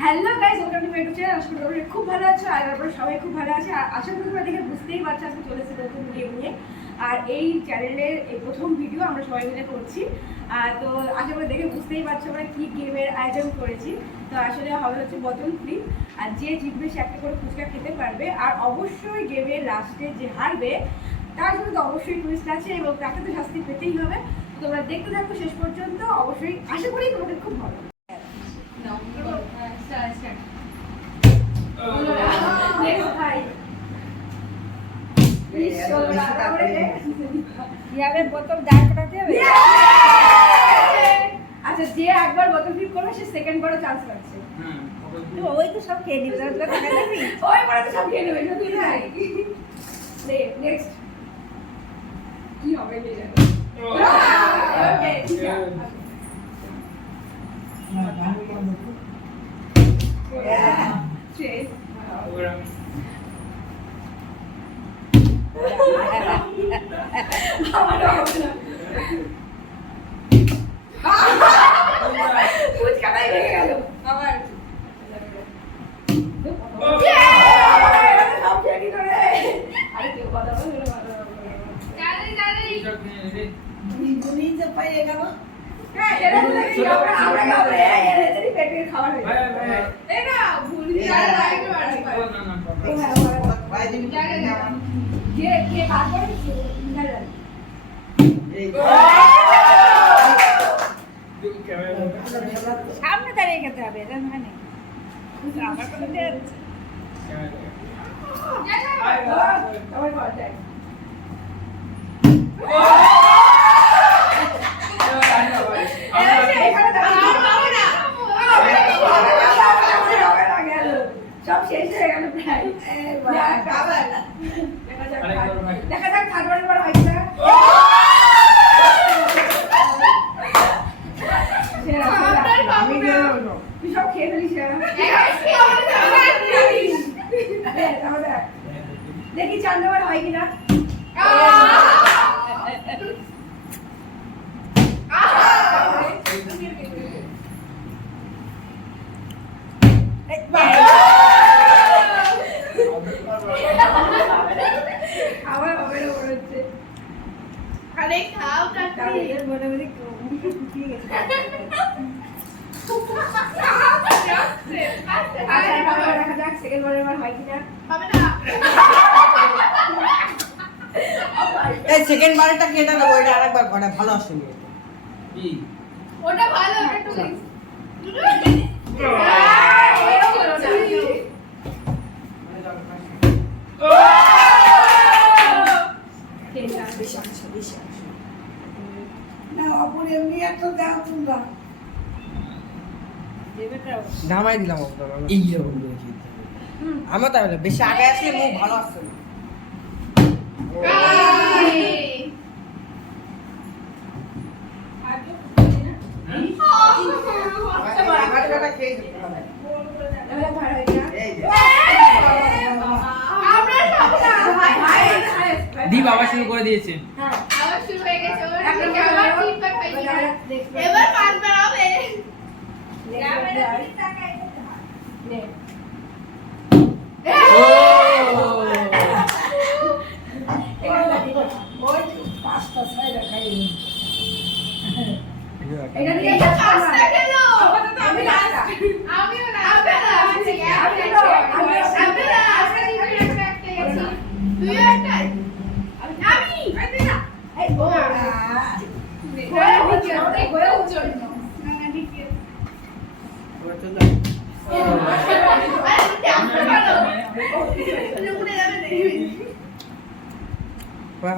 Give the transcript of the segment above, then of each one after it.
Hello guys, welcome to my YouTube channel. আশা করি তোমরা খুব ভালো আছো আর আপনারা সবাই খুব ভালো আছে। আর আশা করি তোমরা দেখে বুঝতেই পারছো আজকে চলেছে নতুন ভিডিও নিয়ে। আর এই চ্যানেলের এই প্রথম ভিডিও আমরা সবাই মিলে করছি। তো আশা করি দেখে বুঝতেই পারছো আমরা কি গেমের আয়োজন করেছি। তো আসলে হবে হচ্ছে বোতল ফ্রি, আর যে জিতবে সে একটা করে ফুচকা খেতে পারবে। আর অবশ্যই গেমের লাস্টে যে হারবে তার জন্য তো অবশ্যই টুইস্ট আছে এবং তাকে তো শাস্তি পেতেই হবে। তোমরা দেখতে থাকো শেষ পর্যন্ত, অবশ্যই আশা করি তোমাদের খুব ভালো লাগবে। আচ্ছা, যে একবার বোতল ফ্লিপ করবে সে সেকেন্ড বারও চান্স পাচ্ছে। ওই তো সব খেয়ে নিবে, ওই পরে তো সব খেয়ে নেবে। নেক্সট কি হবে ফুচকাটাই রেখে গেল আবার। সামনে দাঁড়িয়ে খেতে হবে, এটা নয় না আমার কোনো সব শেষ হয়ে গেল প্রায়। দেখা যাক খাটবারের পর হয় কিনা। তুই সব খেয়ে ফেলিস। দেখি 4 নম্বর হয় কিনা। আমার বাবার ওপর হচ্ছে। আরে খাও কাকি, এর মনে মনে ঠিক আছে। দেখা যাক সেকেন্ড বারের বার হয় কিনা। হবে না, এই সেকেন্ড বারটা কেটে দেবো, এটা আরেকবার করে ভালো আসবে। কি ওটা ভালো, ওটা একটু নামাই দিলাম আমার তাহলে বেশি আগে আসলে মুখ ভালো আসছে না। দি বাবা শুরু করে দিয়েছে। আবার শুরু হয়ে গেছে। আবার তিনবার পাইছি, এবার পাঁচবার হবে।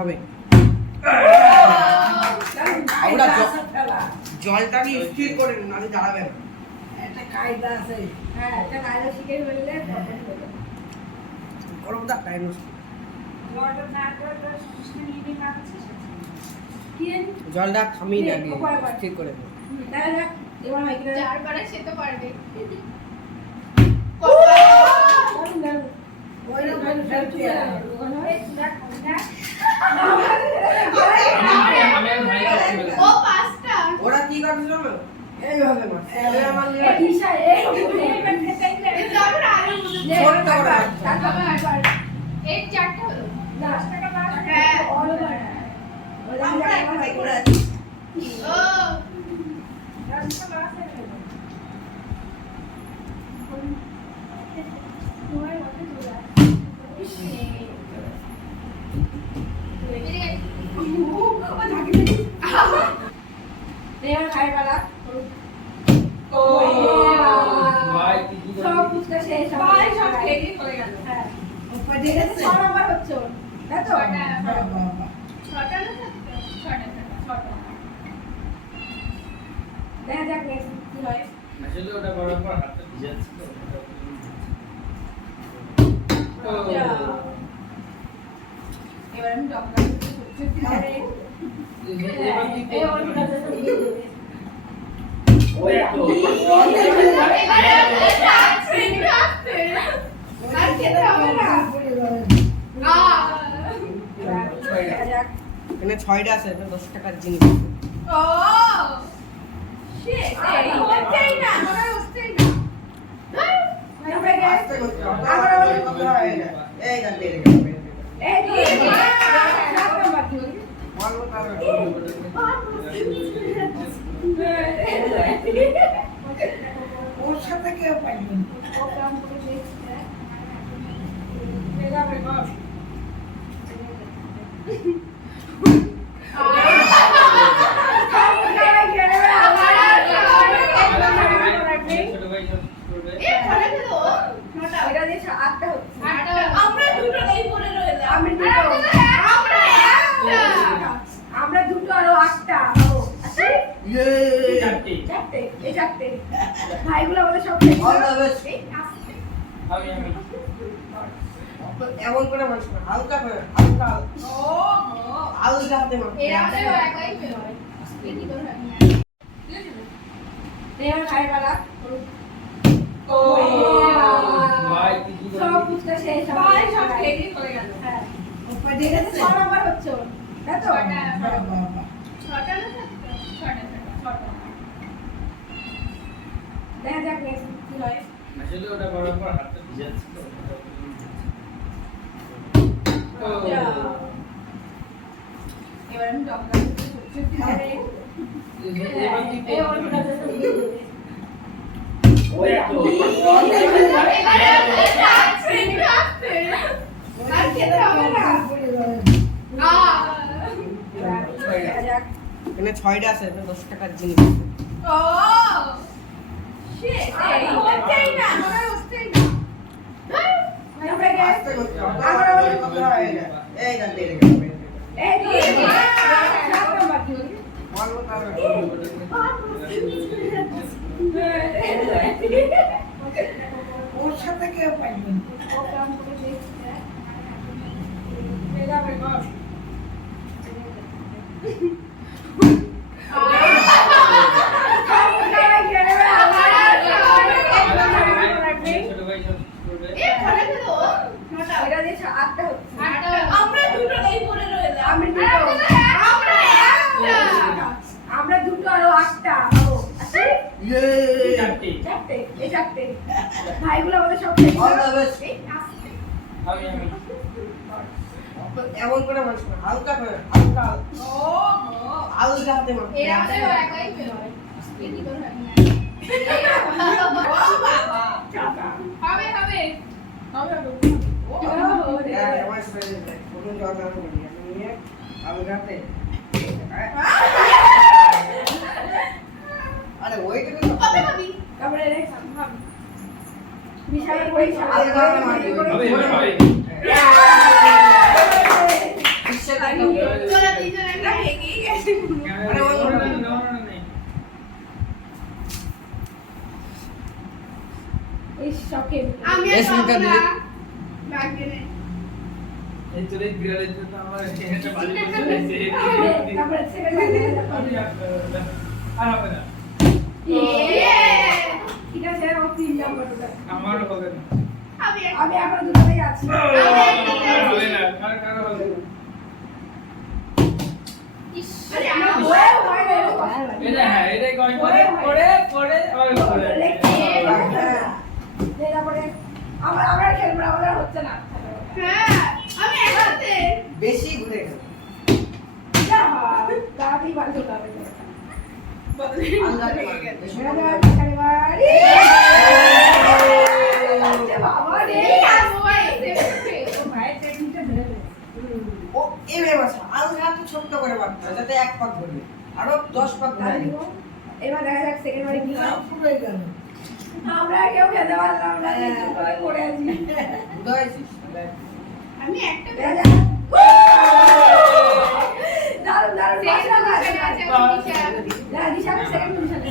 হবে জলটা নিয়ে স্থির করে নিন, নাহলে দাঁড়াবে না। একটা কায়দা আছে। হ্যাঁ, একটা কায়দা শিখে ফেললে করব দা টাইম জলটা থামিয়ে রাখি, স্থির করে দেব। দেখা যাক এবার হয় কিনা। চারবার সে তো পারবে। ও পাঁচটা ওরা কি করছিল না এইভাবে মার। আবার এই চারটে হলো না, 10 টাকা পাস হ্যাঁ। all over। ওই দেখো, আমরা দেখো, একটাই দেখো। করে আছি। ও 10 টাকা পাস হয়ে গেল। তোমার মধ্যে চলে আসে। এদিকে বাবা ঝাঁকি দিবি। এবার খাই পালা। ও ভাই তুই কি সব করবি? ফুচকা শেষ। ভাই সব খেয়ে দিয়ে চলে গেল হ্যাঁ। এটা তো 6 নাম্বার হচ্ছে ওর। তাই তো? ছটা। বাবা। ছটা না সাতটা? ছটা। দেখা যাক next কি হয়। আসলে ওটা করার পর হাতটা ভিজে যাচ্ছে তো। ও। এবার আমি ডক্টর সত্যি করে এবার কি এই ওর কাছে ওই তো। আর খেতে হবে না দেখা যাক। এখানে 6টা আছে, এটা 10 টাকার জিনিস। ও শিট এই হচ্ছেই না মনে হচ্ছেই না আমরা গেস আস্তে করতে হবে। আবার বলে কত হয় না। এই না পেরে গেল, পেরে গেল। এই তো 7 নাম্বার কি বলবি? বলবো তাহলে। ওর সাথে কেউ পাইনি। ও কাম করে দেখছে মেলা বেগম ছোট ভাই সব করবে। এ পড়ে গেল নটা এটা দিয়ে 8টা হচ্ছে আমরা দুটো এই পড়ে রইলাম আমি দুটো। আমরা একটা আমরা দুটো আরো 8টা পাবো আচ্ছা ইয়ে! চারটে। চারটে এই চারটে ভাইগুলো আমাদের সব খেয়ে All the best. এই আসছে আমি এমন করে মানুষ না, হালকা করে, হালকা ও হালকা হাতে মানুষ। এরা আমাদের একাই ফেল হয় কি করে হয় এবার খাই পালা ও ভাই তুই কি সব করবি? ফুচকা শেষ ভাই সব খেয়ে দিয়ে চলে গেল হ্যাঁ এটা তো 6 নাম্বার হচ্ছে ওর। তাই তো? ছটা। বাবা। ছটা না সাতটা? ছটা। দেখা যাক next কি হয়। আসলে ওটা করার পর হাতটা ভিজে যাচ্ছে তো। ও। এবার আমি ডক্টর সত্যি করে এবার কি এই ওর কাছে ওই তো। আর খেতে হবে না দেখা যাক। এখানে 6টা আছে, এটা 10 টাকার জিনিস। ও শিট এই হচ্ছেই না মনে হচ্ছেই না আমরা গেস আস্তে করতে হবে। আবার বলে কত হয় না। এই না পেরে গেল, পেরে গেল। এই তো 7 নাম্বার কি বলবি? বলবো তাহলে। ওর সাথে কেউ পাইনি। ও কাম করে দেখছে মেলা বেগম ছোট ভাই সব করবে। এ পড়ে গেল নটা এটা দিয়ে 8টা হচ্ছে আমরা দুটো এই পড়ে রইলাম আমি দুটো। আমরা একটা আমরা দুটো আরো 8টা পাবো আচ্ছা ইয়ে! চারটে। চারটে এই চারটে ভাইগুলো আমাদের সব খেয়ে All the best. এই আসছে আমি এমন করে মানুষ না, হালকা করে, হালকা ও হালকা হাতে মানুষ। এরা আমাদের একাই ফেল হয় কি করে হয় হবে হবে হ্যাঁ, আমার শরীরে দেখ, কোনো জল আমি করি না, আমি নিয়ে হালকা হাতে। আরে ওইটুকু তো কবে খাবি তারপরে নেক্সট বিশাল পরীক্ষা হালকা হাতে মাটি। হবে হবে। বিশ্বের একটা চলো তিনজন একটা এগিয়ে গেছে আরে ওই এই শখে আমি এই সুবিধা দিয়ে। ব্যাগ কিনে এই তোর এই বিড়ালের জন্য আমার একটা বাড়ি বসে আছে। তারপরে সেকেন্ড লাইনে আর হবে না। ঠিক আছে ও 3 নাম্বার ওটা আমার হবে না। আমি আমি এখন দুটোতেই আছি আর হবে না। কারো হবে না। আরে আমার আমার বয়ে হয় না এরকম কথা লাগে। এটা হ্যাঁ, এটাই কয় করে আবার হবে। তারপরে আমরা খেলবো না, আমাদের হচ্ছে না। হ্যাঁ আমি একসাথে বেশি ঘুরে গেল যা হয়, তাড়াতাড়ি বাড়ি চলে যাবে। আন্দাজে মারবে। বেশি ঘুরে গেল। বাবা রে, মোবাইল সেভ মায়ের টেকনিকটা ধরে ফেলেছে। ও এভাবে বাসা আরো একটু ছোট্ট করে বাড়তে হয় যাতে এক পাক ঘুরবে আরো 10 পাক ঘুরে তাহলে দিব। এবার দেখা যাক সেকেন্ড বারে কি হয়। ঘুরে গেল আমরা কেউ খেতে পারলাম না, চুপ করে পড়ে আছি। বুঝাইছিস আমি একটা দেখা যাক। দারুণ, দারুণ, সেকেন্ড দারুণ, পজিশনে দারুণ। আছে দিশা না, দিশা আমি সেকেন্ড পজিশনে।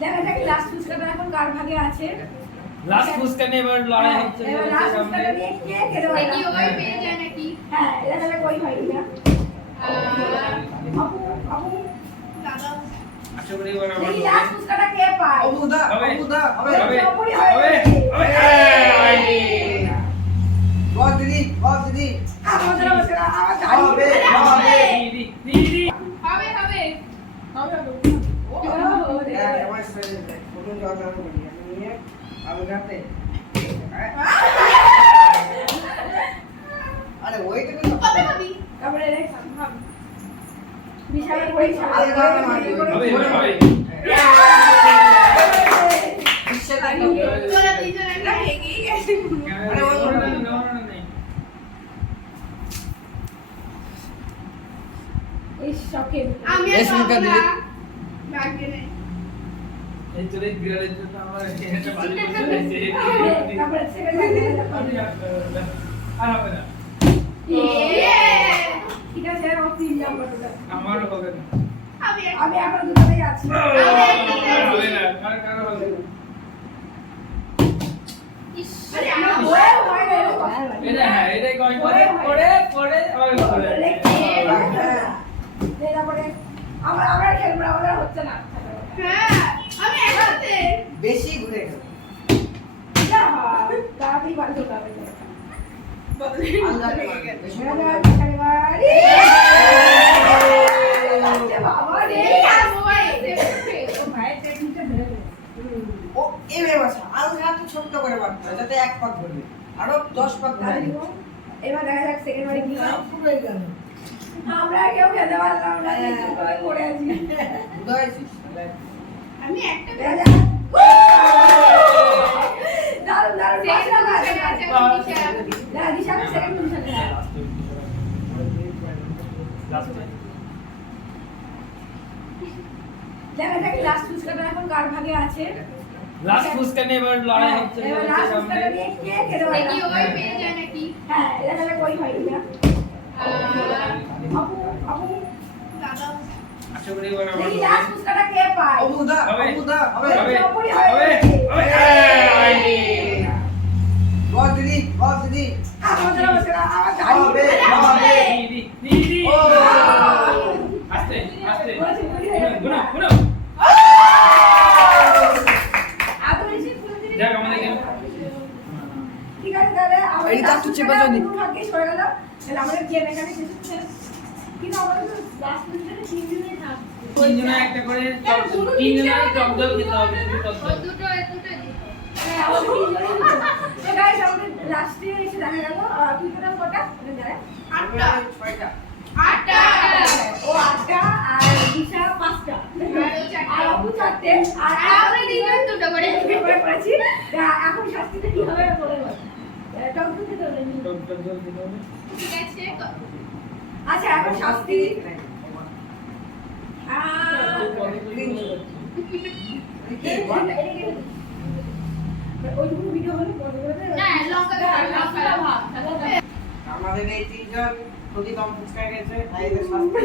দেখা যাক লাস্ট ফুচকাটা এখন কার ভাগে আছে। লাস্ট ফুসকা নিয়ে এবার লড়াই হচ্ছে এবার লাস্ট ফুচকাটা নিয়ে কে খেতে পারে? দেখি ওই পেয়ে যায় নাকি হ্যাঁ, দেখা যাক ওই হয় কিনা। আপু, আপু, দাদা আশা করি এবার আমার দেখি লাস্ট ফুচকাটা কে পায়। অবুদা হবে। অবুদা হবে হবে ওপরই হয়। হবে বল দিদি বল দিদি আমাদের হচ্ছে না, আমার হবে দাঁড়িয়ে- হবে দিদি দিদি হবে হবে হ্যাঁ আমার সাথে ফটো জমা করে নিয়ে আমি রাতে আরে ওইটা কিন্তু কবে হবি তারপরে বিশালের পরীক্ষা। আরে বাবা, মারবে। হবে হবে তোরা দুইজন একটা ভেঙেই গেছে আরে ও এই শখে আমি আর বেশ পাবো মুখে না দিলি। ভাগ্যে নেই এই চলে বিড়ালের জন্য আমার একটা বাড়ি বসে আছে তারপরে সেকেন্ড আর হবে না ঠিক আছে আমার 3 নাম্বার ওটা। আমারও হবে না আমি আমি এখন দুটোতেই আছি। আর হবে না কারো হবে না আরে আমার ওয়ে হয় না, এরকম কথা বলে। এটা হ্যাঁ এটাই কয় করে পড়ে পড়ে আবার করে তারপরে আমরা খেলবো না, আমাদের হচ্ছে না। হ্যাঁ আমি একসাথে বেশি ঘুরে গেল যা হয়, তাড়াতাড়ি বাড়ি চলে যাবে। আন্দাজে মারবে। বেশি দেখা ঘুরে যাক গেল। বিশালের বাড়ি। বাবা রে, আর মোবাইল সেভ মায়ের টেকনিকটা ধরে ফেলেছে। ও এভাবে বাসা আরো একটু ছোট্ট করে বাড়তে হয় যাতে এক পাক ঘুরবে আরো 10 পাক তাহলে ঘুরে দিব। এবার দেখা যাক সেকেন্ড বারে কি হয়। ঘুরে গেল আমরা কেউ খেতে পারলাম না, চুপ করে পড়ে আছি। বুঝাইছিস আমি একটা দেখা যাক। দারুণ, দারুণ, সেকেন্ড পজিশনে আছে দিশা না, দিশা আমি সেকেন্ড পজিশনে। দেখা যাক লাস্ট ফুচকাটা এখন কার ভাগে আছে। লাস্ট ফুসকা নিয়ে এবার লড়াই হচ্ছে এবার লাস্ট ফুচকাটা নিয়ে কে খেতে পারে? দেখি ওই পেয়ে যায় নাকি হ্যাঁ, দেখা যাক ওই হয় কিনা। আপু, আপু, দাদা আশা করি এবার আমার দেখি লাস্ট ফুচকাটা কে পায়। অবুদা হবে। অবুদা হবে হবে ওপরই হয়। হবে বল দিদি বল দিদি আমাদের হচ্ছে না, আমার হবে দাঁড়িয়ে- হবে দিদি দিদি ও আস্তে আস্তে বলেছি, বলেছি, হয়ে যাবে। গুনা গুনা এত বেশি ফুল দিবি? দেখ আমাদের এখানে। ঠিক আছে, তাহলে আমাদের এইটা একটু চেপে last যাও নি। ফুচকাটা ভাগ্যে সরে গেল। তাহলে আমাদের গেম এখানে শেষ হচ্ছে। কিন্তু আমাদের তো লাস্ট ফুচকাটা 3 জনই থাকবে। তিনজনে একটা করে তিনজনে টক দই খেতে হবে টক ও দই দুটো দুটো দিত হ্যাঁ, আমাদের 3 জনই দিত। তো guys, আমাদের লাস্টে এসে দেখা গেল তুই তোরা কটা? দাঁড়া। আটটা 6টা আটটা ও 8টা আর দিশা 5টা। আর অপু 4টে। আর আমরা তিনজন দুটো করে দুটো করে করেছি। তা এখন শাস্তিটা কি হবে বলে বল। টক দই খেতে হবে। টক দই খেতে হবে ঠিক আছে আচ্ছা, এখন শাস্তি ওইটুকু ভিডিও হলে পরে করে না লঙ্কা ভাব আমাদের এই তিনজন প্রতি কম ফুচকা গেছে তাই এদের শাস্তি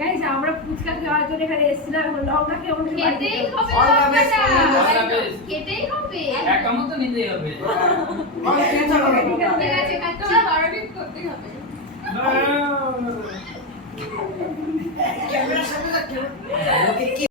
গাইস, আমরা ফুচকা খাওয়ার জন্য এখানে এসেছিলাম। এখন লঙ্কা খেয়ে আমাদের বাড়ি খেতেই যেতে হবে। হবে All the best, লঙ্কাটা। all the best. খেতেই হবে এক কামড় তো নিতেই হবে ঠিক আছে, ঠিক আছে খাচ্ছি বারোটিক করতেই হবে ক্যামেরার সামনে রাখ, ওকে কি